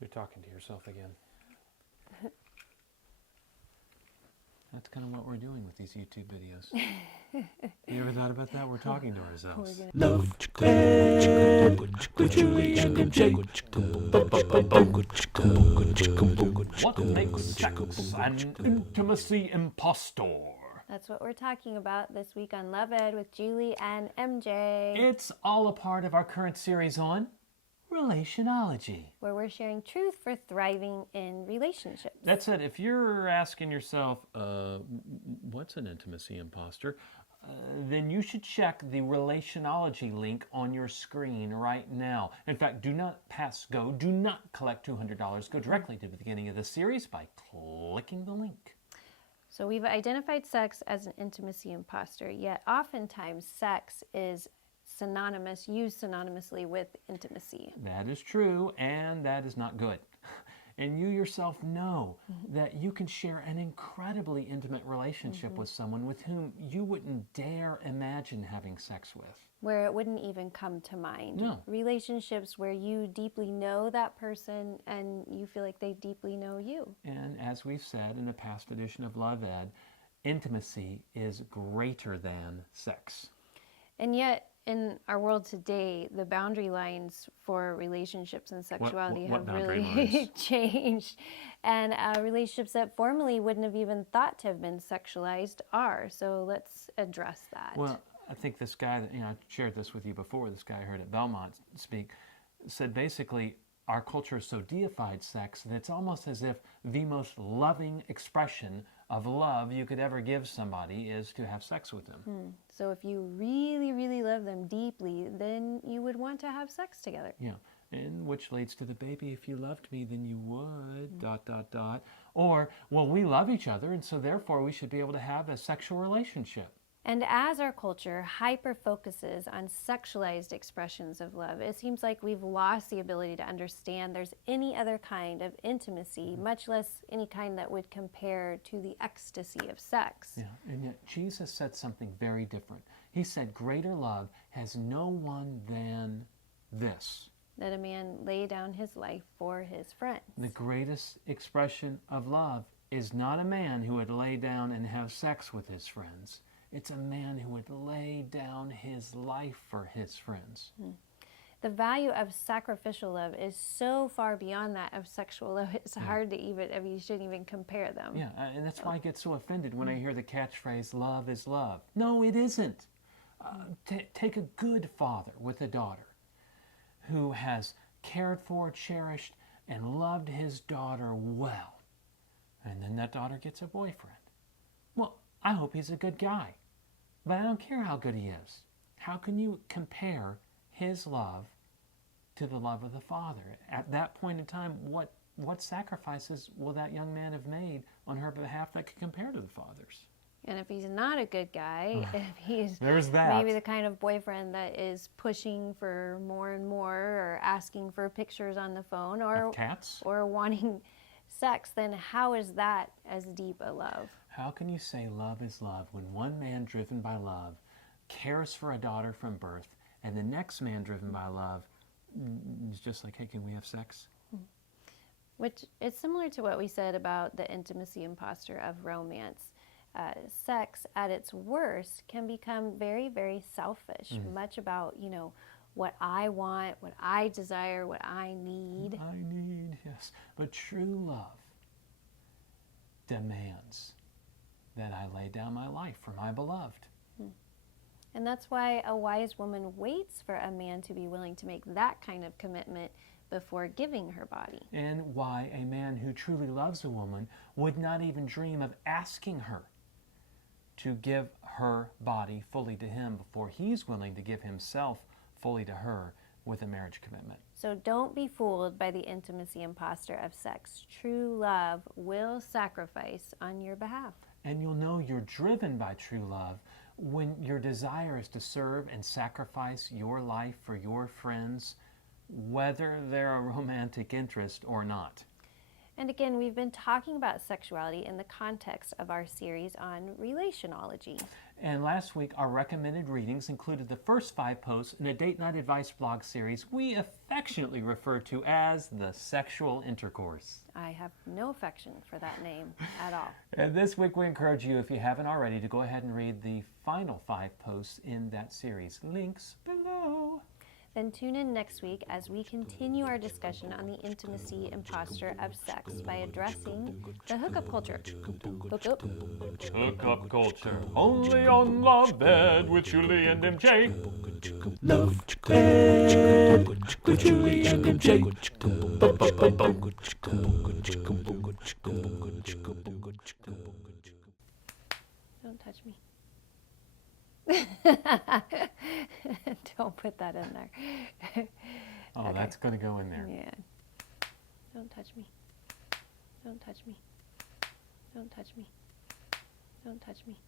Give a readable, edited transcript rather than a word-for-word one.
You're talking to yourself again. That's kind of what we're doing with these YouTube videos. You ever thought about that? We're talking to ourselves. Love with Julie and MJ. What makes sex an intimacy impostor? That's what we're talking about this week on Love Ed with Julie and MJ. It's all a part of our current series on relationology, where we're sharing truth for thriving in relationships. That's it. If you're asking yourself, what's an intimacy imposter? Then you should check the relationology link on your screen right now. In fact, do not pass go. Do not collect $200. Go directly to the beginning of the series by clicking the link. So we've identified sex as an intimacy imposter, yet oftentimes sex is used synonymously with intimacy. That is true, and that is not good. And you yourself know that you can share an incredibly intimate relationship with someone with whom you wouldn't dare imagine having sex with. Where it wouldn't even come to mind. No. Relationships where you deeply know that person and you feel like they deeply know you. And as we've said in a past edition of Love Ed, intimacy is greater than sex. And yet, in our world today, the boundary lines for relationships and sexuality have really changed. And relationships that formerly wouldn't have even thought to have been sexualized are. So let's address that. Well, I think this guy, I shared this with you before, this guy I heard at Belmont speak, said basically our culture has so deified sex that it's almost as if the most loving expression of love you could ever give somebody is to have sex with them. So if you really, really love them deeply, then you would want to have sex together. Yeah, and which leads to the baby, if you loved me, then you would, ... Or, well, we love each other, and so therefore we should be able to have a sexual relationship. And as our culture hyper-focuses on sexualized expressions of love, it seems like we've lost the ability to understand there's any other kind of intimacy, much less any kind that would compare to the ecstasy of sex. Yeah, and yet Jesus said something very different. He said, greater love has no one than this. That a man lay down his life for his friends. The greatest expression of love is not a man who would lay down and have sex with his friends. It's a man who would lay down his life for his friends. The value of sacrificial love is so far beyond that of sexual love. It's hard to even, you shouldn't even compare them. Yeah, and that's why I get so offended when I hear the catchphrase, love is love. No, it isn't. Take a good father with a daughter who has cared for, cherished, and loved his daughter well. And then that daughter gets a boyfriend. Well, I hope he's a good guy. But I don't care how good he is. How can you compare his love to the love of the Father? At that point in time, what sacrifices will that young man have made on her behalf that could compare to the Father's? And if he's not a good guy, if he's There's that. maybe the kind of boyfriend that is pushing for more and more, or asking for pictures on the phone, or cats, or wanting sex, then how is that as deep a love? How can you say love is love when one man driven by love cares for a daughter from birth, and the next man driven by love is just like, hey, can we have sex? Which is similar to what we said about the intimacy imposter of romance. Sex at its worst can become very, very selfish, much about, what I want, what I desire, what I need. Yes. But true love demands that I lay down my life for my beloved. And that's why a wise woman waits for a man to be willing to make that kind of commitment before giving her body. And why a man who truly loves a woman would not even dream of asking her to give her body fully to him before he's willing to give himself fully to her with a marriage commitment. So don't be fooled by the intimacy imposter of sex. True love will sacrifice on your behalf. And you'll know you're driven by true love when your desire is to serve and sacrifice your life for your friends, whether they're a romantic interest or not. And again, we've been talking about sexuality in the context of our series on relationology. And last week, our recommended readings included the first 5 posts in a date night advice blog series we affectionately refer to as the Sexual Intercourse. I have no affection for that name at all. And this week, we encourage you, if you haven't already, to go ahead and read the final 5 posts in that series. Links below. Then tune in next week as we continue our discussion on the intimacy and posture of sex by addressing the hookup culture. Hook up. Hookup culture, only on Love Ed with Julie and MJ. Love Ed with Julie and MJ. Don't touch me. Don't put that in there. Oh, Okay. that's going to go in there. Yeah. Don't touch me. Don't touch me. Don't touch me. Don't touch me.